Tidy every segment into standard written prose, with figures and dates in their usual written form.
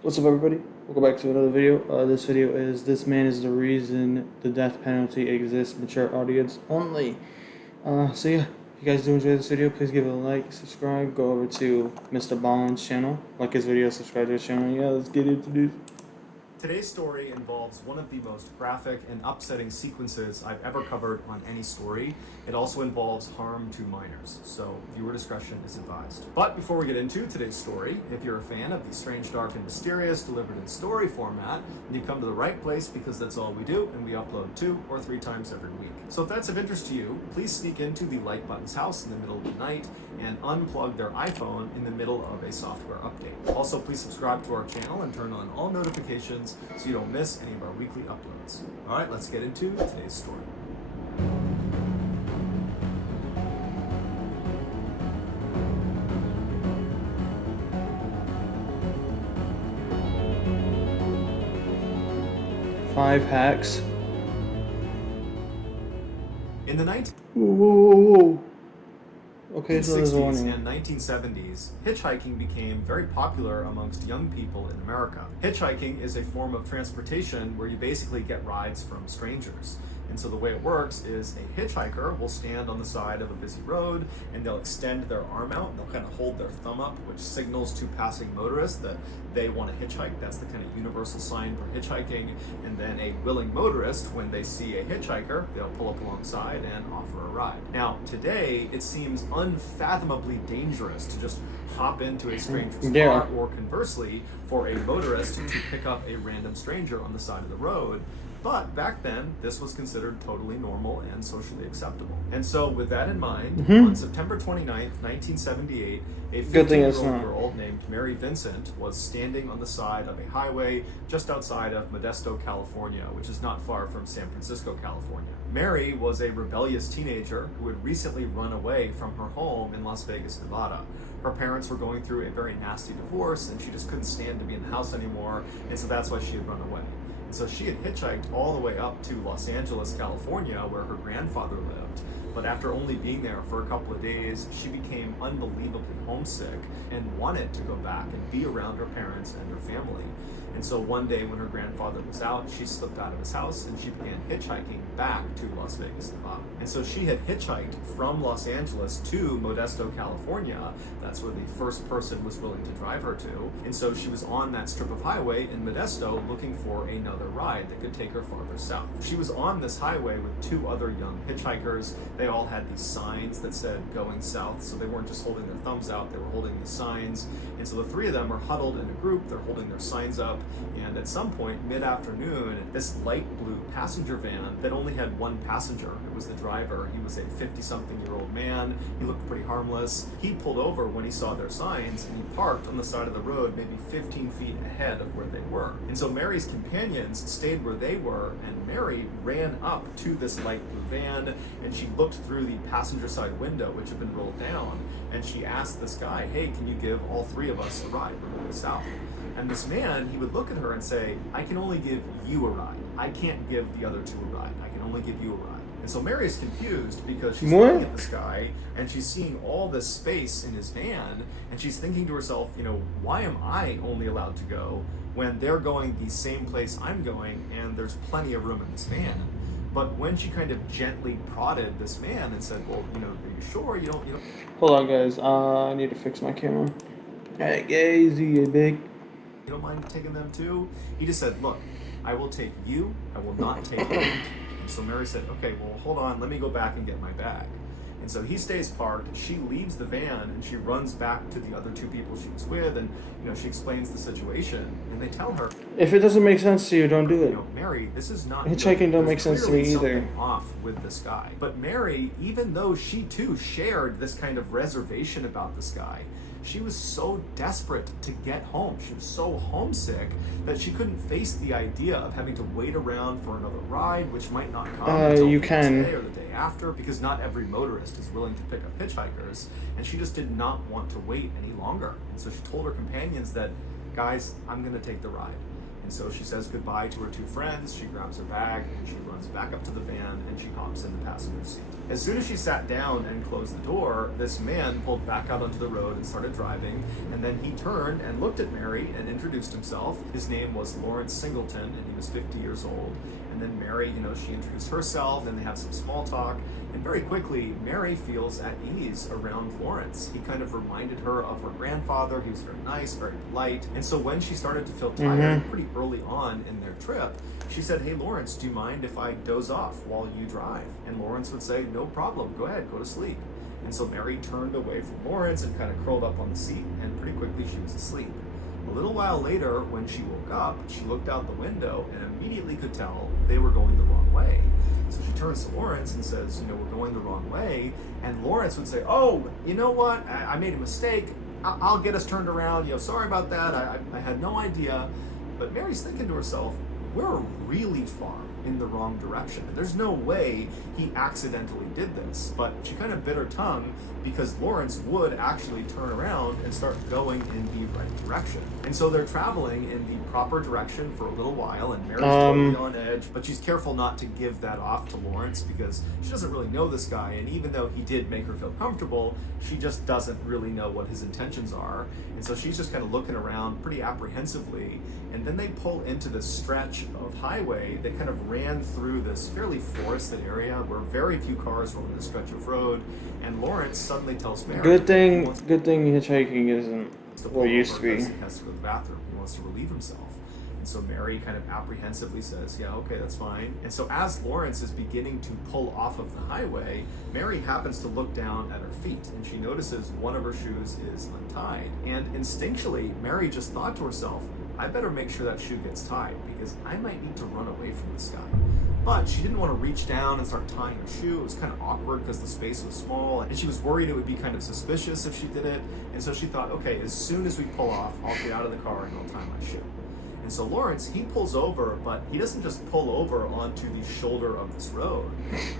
What's up, everybody? Welcome back to another video. This video is "This Man is the Reason the Death Penalty Exists." Mature audience only. So yeah, if you guys do enjoy this video, please give it a like, subscribe, go over to MrBallen's channel, like his video, subscribe to his channel. Yeah, let's get into this. Today's story involves one of the most graphic and upsetting sequences I've ever covered on any story. It also involves harm to minors, so viewer discretion is advised. But before we get into today's story, if you're a fan of the strange, dark, and mysterious delivered in story format, then you've come to the right place because that's all we do, and we upload 2 or 3 times every week. So if that's of interest to you, please sneak into the like button's house in the middle of the night and unplug their iPhone in the middle of a software update. Also, please subscribe to our channel and turn on all notifications so you don't miss any of our weekly uploads. All right, let's get into today's story. Five hacks. In the 19- Whoa. Okay, so there's a 1960s warning. and 1970s, hitchhiking became very popular amongst young people in America. Hitchhiking is a form of transportation where you basically get rides from strangers. And so the way it works is a hitchhiker will stand on the side of a busy road and they'll extend their arm out and they'll kind of hold their thumb up, which signals to passing motorists that they want to hitchhike. That's the kind of universal sign for hitchhiking. And then a willing motorist, when they see a hitchhiker, they'll pull up alongside and offer a ride. Now, today, it seems unfathomably dangerous to just hop into a stranger's car, or conversely, for a motorist to pick up a random stranger on the side of the road. But back then, this was considered totally normal and socially acceptable. And so with that in mind, on September 29th, 1978, a 15-year-old girl named Mary Vincent was standing on the side of a highway just outside of Modesto, California, which is not far from San Francisco, California. Mary was a rebellious teenager who had recently run away from her home in Las Vegas, Nevada. Her parents were going through a very nasty divorce, and she just couldn't stand to be in the house anymore, and so that's why she had run away. And so she had hitchhiked all the way up to Los Angeles, California, where her grandfather lived. But after only being there for a couple of days, she became unbelievably homesick and wanted to go back and be around her parents and her family. And so one day when her grandfather was out, she slipped out of his house and she began hitchhiking back to Las Vegas, Nevada. And so she had hitchhiked from Los Angeles to Modesto, California. That's where the first person was willing to drive her to. And so she was on that strip of highway in Modesto looking for another ride that could take her farther south. She was on this highway with 2 other young hitchhikers. They all had these signs that said going south, so they weren't just holding their thumbs out, they were holding these signs. And so the 3 of them are huddled in a group, they're holding their signs up. And at some point, mid-afternoon, this light blue passenger van that only had 1 passenger, it was the driver, he was a 50-something-year-old man, he looked pretty harmless. He pulled over when he saw their signs, and he parked on the side of the road maybe 15 feet ahead of where they were. And so Mary's companions stayed where they were, and Mary ran up to this light blue van, and she looked through the passenger side window, which had been rolled down, and she asked this guy, "Hey, can you give all 3 of us a ride? We're going south." And this man, he would look at her and say, "I can only give you a ride. I can't give the other 2 a ride. I can only give you a ride." And so Mary is confused because she's looking at this guy and she's seeing all this space in his van, and she's thinking to herself, why am I only allowed to go when they're going the same place I'm going and there's plenty of room in this van? But when she kind of gently prodded this man and said, "Well, are you sure you don't?" Hold on, guys. I need to fix my camera. Hey, guys, you big. "You don't mind taking them too?" He just said, "Look, I will take you, I will not take you." And so Mary said, "Okay, well, hold on, let me go back and get my bag." And so he stays parked, she leaves the van, and she runs back to the other 2 people she was with, and, she explains the situation, and they tell her, if it doesn't make sense to you, don't do it. "Mary, this is not Hitchhiking don't make sense to me either." Off with this guy. But Mary, even though she too shared this kind of reservation about this guy, she was so desperate to get home. She was so homesick that she couldn't face the idea of having to wait around for another ride, which might not come until the next day or the day after, because not every motorist is willing to pick up hitchhikers, and she just did not want to wait any longer. And so she told her companions that, "Guys, I'm going to take the ride." And so she says goodbye to her two friends, she grabs her bag, and she runs back up to the van, and she hops in the passenger seat. As soon as she sat down and closed the door, this man pulled back out onto the road and started driving, and then he turned and looked at Mary and introduced himself. His name was Lawrence Singleton, and he was 50 years old. And then Mary, she introduced herself, and they have some small talk, and very quickly, Mary feels at ease around Lawrence. He kind of reminded her of her grandfather. He was very nice, very polite. And so when she started to feel tired pretty early on in their trip, she said, "Hey, Lawrence, do you mind if I doze off while you drive?" And Lawrence would say, "No problem, go ahead, go to sleep." And so Mary turned away from Lawrence and kind of curled up on the seat, and pretty quickly she was asleep. A little while later, when she woke up, she looked out the window and immediately could tell they were going the wrong way. So she turns to Lawrence and says, "We're going the wrong way." And Lawrence would say, "Oh, you know what? I made a mistake. I'll get us turned around. Sorry about that. I had no idea." But Mary's thinking to herself, we're really far in the wrong direction. There's no way he accidentally did this. But she kind of bit her tongue because Lawrence would actually turn around and start going in the right direction. And so they're traveling in the proper direction for a little while, and Mary's totally on edge, but she's careful not to give that off to Lawrence because she doesn't really know this guy, and even though he did make her feel comfortable, she just doesn't really know what his intentions are. And so she's just kind of looking around pretty apprehensively, and then they pull into this stretch of highway that kind of ran through this fairly forested area where very few cars were on this stretch of road, and Lawrence suddenly tells Mary, good thing hitchhiking isn't what it used to be. He has to go to the bathroom. He wants to relieve himself. And so Mary kind of apprehensively says, "Yeah, okay, that's fine." And so as Lawrence is beginning to pull off of the highway, Mary happens to look down at her feet, and she notices one of her shoes is untied. And instinctually, Mary just thought to herself, "I better make sure that shoe gets tied because I might need to run away from this guy." But she didn't want to reach down and start tying her shoe. It was kind of awkward because the space was small, and she was worried it would be kind of suspicious if she did it. And so she thought, okay, as soon as we pull off, I'll get out of the car and I'll tie my shoe. And so Lawrence, he pulls over, but he doesn't just pull over onto the shoulder of this road.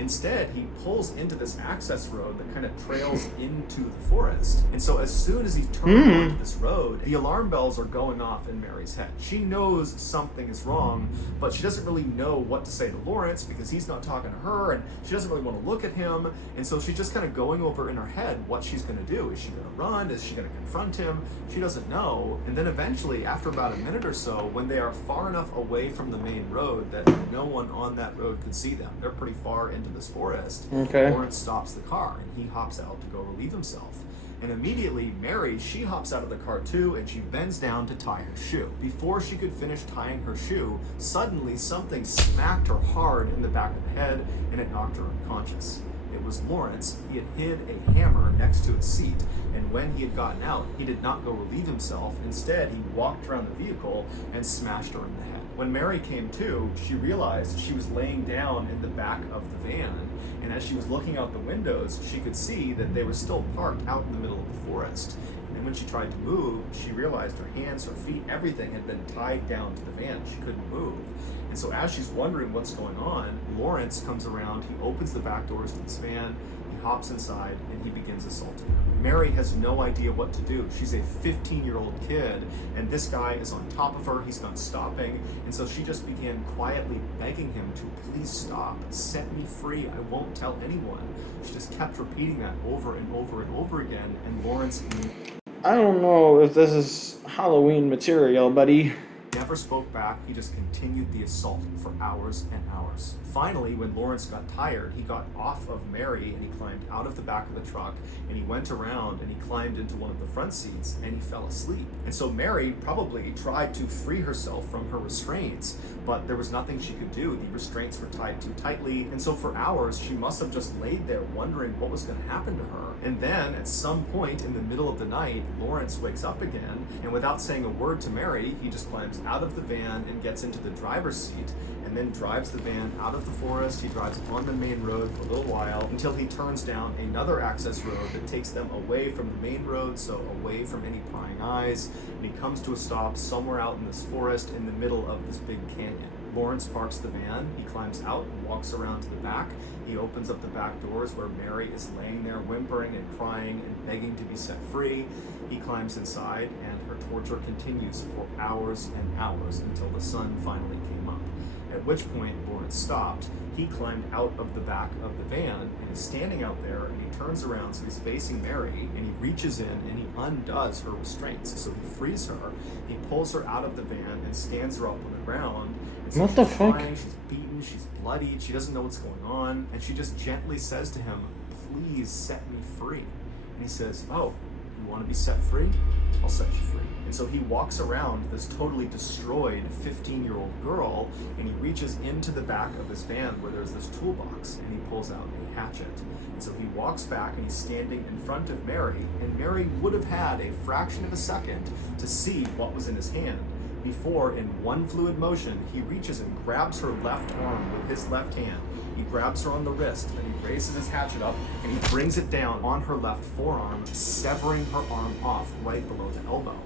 Instead, he pulls into this access road that kind of trails into the forest. And so as soon as he turns onto this road, the alarm bells are going off in Mary's head. She knows something is wrong, but she doesn't really know what to say to Lawrence because he's not talking to her, and she doesn't really want to look at him. And so she's just kind of going over in her head what she's going to do. Is she going to run? Is she going to confront him? She doesn't know. And then eventually, after about a minute or so, when they are far enough away from the main road that no one on that road could see them, they're pretty far into this forest, Lawrence stops the car and he hops out to go relieve himself. And immediately, Mary, she hops out of the car too, and she bends down to tie her shoe. Before she could finish tying her shoe, suddenly something smacked her hard in the back of the head, and it knocked her unconscious. It was Lawrence. He had hid a hammer next to his seat, and when he had gotten out, he did not go relieve himself. Instead, he walked around the vehicle and smashed her in the head. When Mary came to, she realized she was laying down in the back of the van, and as she was looking out the windows, she could see that they were still parked out in the middle of the forest. And when she tried to move, she realized her hands, her feet, everything had been tied down to the van. She couldn't move. And so as she's wondering what's going on, Lawrence comes around, he opens the back doors to this van, he hops inside, and he begins assaulting her. Mary has no idea what to do. She's a 15-year-old kid, and this guy is on top of her. He's not stopping. And so she just began quietly begging him to please stop, set me free, I won't tell anyone. She just kept repeating that over and over and over again, and Lawrence I don't know if this is Halloween material, buddy. never spoke back. He just continued the assault for hours and hours. Finally, when Lawrence got tired, he got off of Mary and he climbed out of the back of the truck, and he went around and he climbed into one of the front seats and he fell asleep. And so Mary probably tried to free herself from her restraints, but there was nothing she could do. The restraints were tied too tightly, and so for hours she must have just laid there wondering what was going to happen to her. And then at some point in the middle of the night, Lawrence wakes up again, and without saying a word to Mary, he just climbs out of the van and gets into the driver's seat, and then drives the van out of the forest. He drives on the main road for a little while until he turns down another access road that takes them away from the main road, so away from any prying eyes, and he comes to a stop somewhere out in this forest in the middle of this big canyon. Lawrence parks the van, he climbs out and walks around to the back. He opens up the back doors where Mary is laying there whimpering and crying and begging to be set free. He climbs inside, and her her torture continues for hours and hours until the sun finally came up. At which point Lawrence stopped. He climbed out of the back of the van and is standing out there, and he turns around, so he's facing Mary, and he reaches in and he undoes her restraints. So he frees her, he pulls her out of the van and stands her up on the ground. And so What the she's fuck? crying, she's beaten, she's bloodied, she doesn't know what's going on, and she just gently says to him, "Please set me free." And he says, "Oh, you want to be set free? I'll set you free." And so he walks around this totally destroyed 15-year-old girl, and he reaches into the back of his van where there's this toolbox, and he pulls out a hatchet. And so he walks back, and he's standing in front of Mary, and Mary would have had a fraction of a second to see what was in his hand before, in one fluid motion, he reaches and grabs her left arm with his left hand. He grabs her on the wrist, and he raises his hatchet up, and he brings it down on her left forearm, severing her arm off right below the elbow.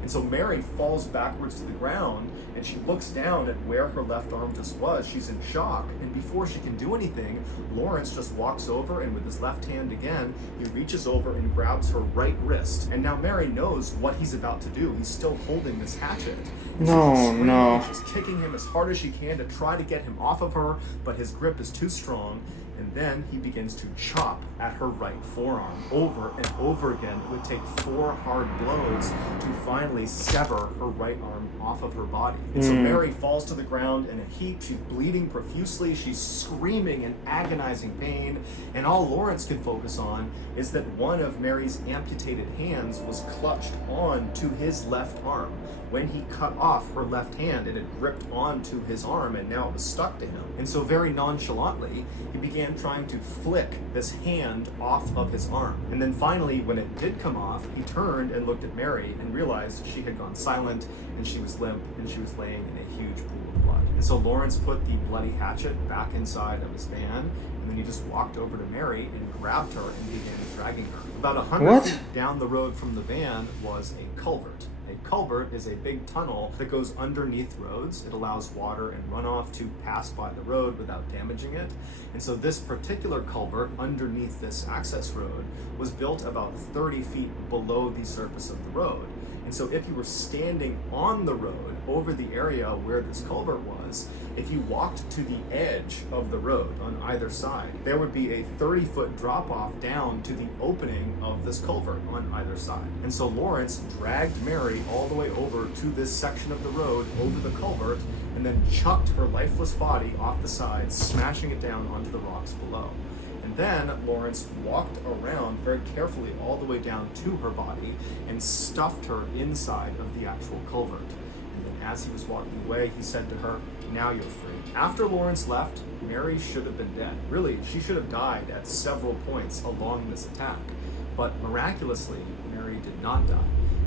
And so Mary falls backwards to the ground, and she looks down at where her left arm just was. She's in shock, and before she can do anything, Lawrence just walks over, and with his left hand again, he reaches over and grabs her right wrist. And now Mary knows what he's about to do. He's still holding this hatchet. No. She's kicking him as hard as she can to try to get him off of her, but his grip is too strong. And then he begins to chop at her right forearm over and over again. It would take 4 hard blows to finally sever her right arm off of her body. And so Mary falls to the ground in a heap. She's bleeding profusely. She's screaming in agonizing pain. And all Lawrence can focus on is that one of Mary's amputated hands was clutched on to his left arm. When he cut off her left hand, it had gripped onto his arm, and now it was stuck to him. And so very nonchalantly, he began trying to flick this hand off of his arm. And then finally, when it did come off, he turned and looked at Mary and realized she had gone silent, and she was limp, and she was laying in a huge pool of blood. And so Lawrence put the bloody hatchet back inside of his van, and then he just walked over to Mary and grabbed her and began dragging her. About 100 feet down the road from the van was a culvert. A culvert is a big tunnel that goes underneath roads. It allows water and runoff to pass by the road without damaging it. And so this particular culvert underneath this access road was built about 30 feet below the surface of the road. And so if you were standing on the road over the area where this culvert was, if you walked to the edge of the road on either side, there would be a 30-foot drop-off down to the opening of this culvert on either side. And so Lawrence dragged Mary all the way over to this section of the road over the culvert, and then chucked her lifeless body off the side, smashing it down onto the rocks below. And then Lawrence walked around very carefully all the way down to her body and stuffed her inside of the actual culvert. And then as he was walking away, he said to her, "Now you're free." After Lawrence left, Mary should have been dead. Really, she should have died at several points along this attack. But miraculously, Mary did not die.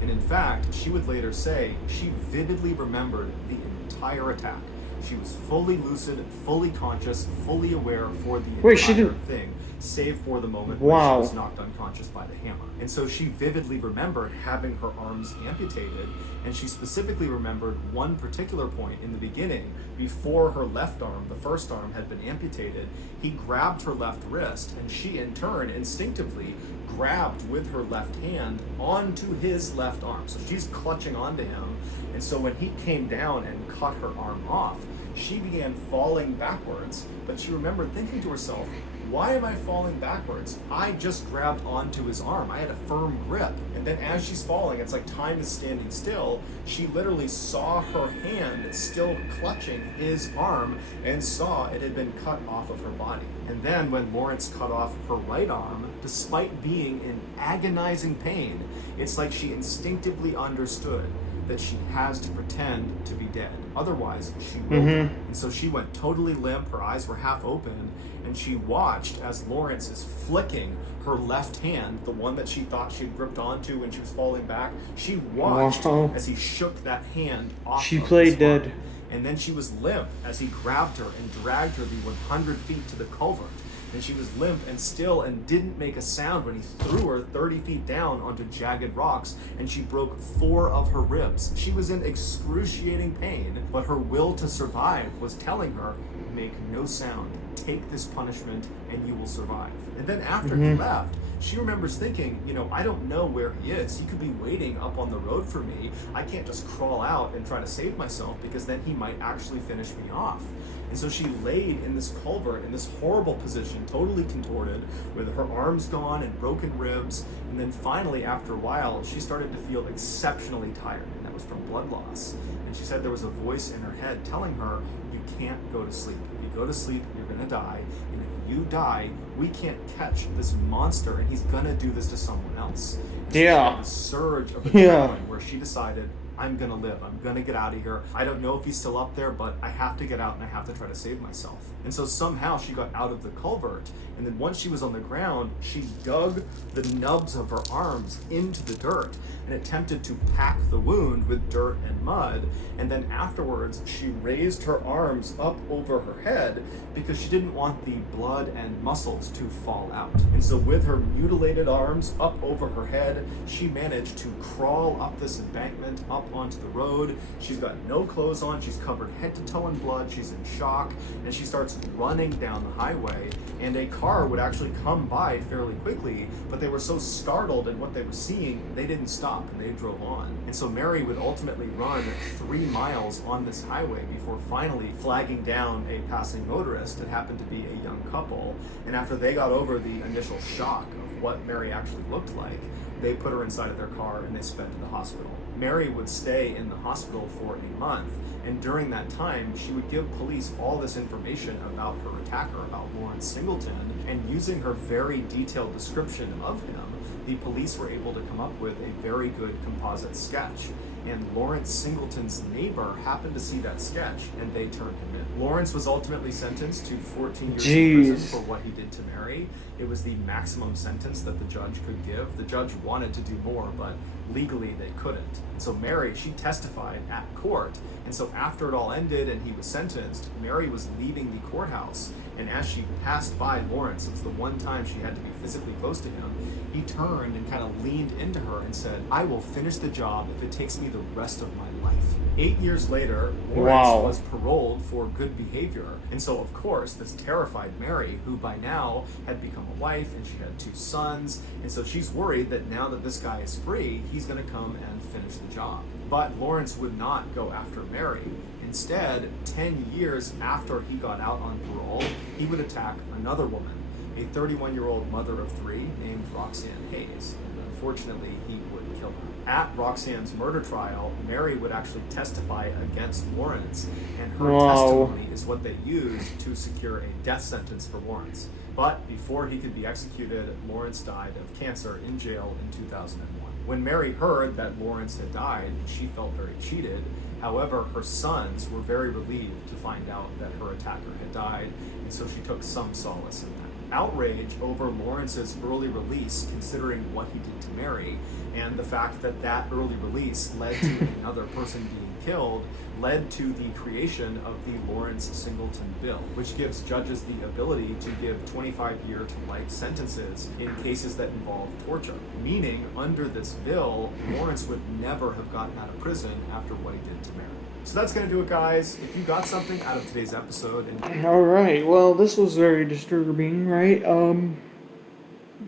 And in fact, she would later say she vividly remembered the entire attack. She was fully lucid, fully conscious, fully aware for the entire thing, save for the moment when she was knocked unconscious by the hammer. And so she vividly remembered having her arms amputated, and she specifically remembered one particular point in the beginning, before her left arm, the first arm, had been amputated. He grabbed her left wrist, and she in turn instinctively grabbed with her left hand onto his left arm. So she's clutching onto him, and so when he came down and cut her arm off, she began falling backwards, but she remembered thinking to herself, why am I falling backwards? I just grabbed onto his arm. I had a firm grip. And then as she's falling, it's like time is standing still. She literally saw her hand still clutching his arm and saw it had been cut off of her body. And then when Lawrence cut off her right arm, despite being in agonizing pain, it's like she instinctively understood that she has to pretend to be dead. Otherwise, she will die. And so she went totally limp, her eyes were half open, and she watched as Lawrence is flicking her left hand, the one that she thought she had gripped onto when she was falling back. She watched as he shook that hand off. She played dead. Arm. And then she was limp as he grabbed her and dragged her the 100 feet to the culvert. And she was limp and still and didn't make a sound when he threw her 30 feet down onto jagged rocks, and she broke 4 of her ribs. She was in excruciating pain, but her will to survive was telling her, make no sound, take this punishment, and you will survive. And then after he left, she remembers thinking, I don't know where he is. He could be waiting up on the road for me. I can't just crawl out and try to save myself because then he might actually finish me off. And so she laid in this culvert in this horrible position, totally contorted, with her arms gone and broken ribs. And then finally, after a while, she started to feel exceptionally tired, and that was from blood loss. And she said there was a voice in her head telling her, you can't go to sleep. If you go to sleep, you're gonna die. And if you die, we can't catch this monster, and he's gonna do this to someone else. And she had this surge of adrenaline where she decided, I'm gonna live. I'm gonna get out of here. I don't know if he's still up there, but I have to get out and I have to try to save myself. And so somehow she got out of the culvert, and then once she was on the ground, she dug the nubs of her arms into the dirt and attempted to pack the wound with dirt and mud. And then afterwards, she raised her arms up over her head because she didn't want the blood and muscles to fall out. And so with her mutilated arms up over her head, she managed to crawl up this embankment, up onto the road. She's got no clothes on. She's covered head to toe in blood. She's in shock, and she starts running down the highway. And a car would actually come by fairly quickly, but they were so startled at what they were seeing, they didn't stop and they drove on. And so Mary would ultimately run 3 miles on this highway before finally flagging down a passing motorist that happened to be a young couple. And after they got over the initial shock of what Mary actually looked like, they put her inside of their car and they sped to the hospital. Mary would stay in the hospital for a month, and during that time, she would give police all this information about her attacker, about Lawrence Singleton, and using her very detailed description of him, the police were able to come up with a very good composite sketch. And Lawrence Singleton's neighbor happened to see that sketch, and they turned him in. Lawrence was ultimately sentenced to 14 years in prison for what he did to Mary. It was the maximum sentence that the judge could give. The judge wanted to do more, but legally they couldn't. And so Mary, she testified at court. And so after it all ended and he was sentenced, Mary was leaving the courthouse. And as she passed by Lawrence, it was the one time she had to be physically close to him, he turned and kind of leaned into her and said, I will finish the job if it takes me the rest of my life. 8 years later, Lawrence was paroled for good behavior. And so, of course, this terrified Mary, who by now had become a wife and she had 2 sons. And so she's worried that now that this guy is free, he's going to come and finish the job. But Lawrence would not go after Mary. Instead, 10 years after he got out on parole, he would attack another woman, a 31-year-old mother of 3 named Roxanne Hayes. And unfortunately, he would kill her. At Roxanne's murder trial, Mary would actually testify against Lawrence, and her testimony is what they used to secure a death sentence for Lawrence. But before he could be executed, Lawrence died of cancer in jail in 2001. When Mary heard that Lawrence had died, she felt very cheated. However, her sons were very relieved to find out that her attacker had died, and so she took some solace in that. Outrage over Lawrence's early release, considering what he did to Mary, and the fact that that early release led to another person being killed, led to the creation of the Lawrence Singleton Bill, which gives judges the ability to give 25-year to life sentences in cases that involve torture. Meaning, under this bill, Lawrence would never have gotten out of prison after what he did to Mary. So that's going to do it, guys. If you got something out of today's episode... Alright, well, this was very disturbing, right?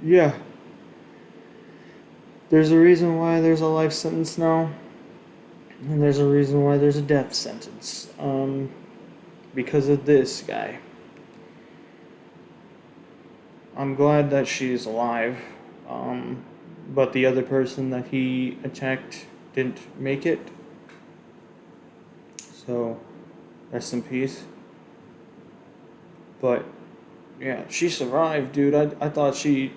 Yeah. There's a reason why there's a life sentence now. And there's a reason why there's a death sentence. Because of this guy. I'm glad that she's alive. But the other person that he attacked didn't make it. So, rest in peace. But, yeah, she survived, dude. I thought she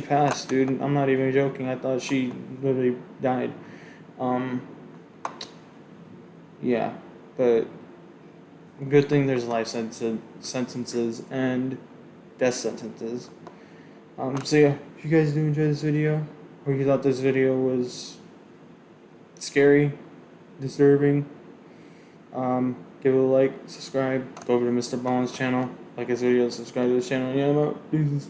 passed, dude. I'm not even joking. I thought she literally died. Yeah, but good thing there's life sentences and death sentences. So yeah, if you guys do enjoy this video, or you thought this video was scary, disturbing, give it a like, subscribe, go over to MrBallen's channel, like his video, subscribe to his channel, yeah, I'm out. Deuces.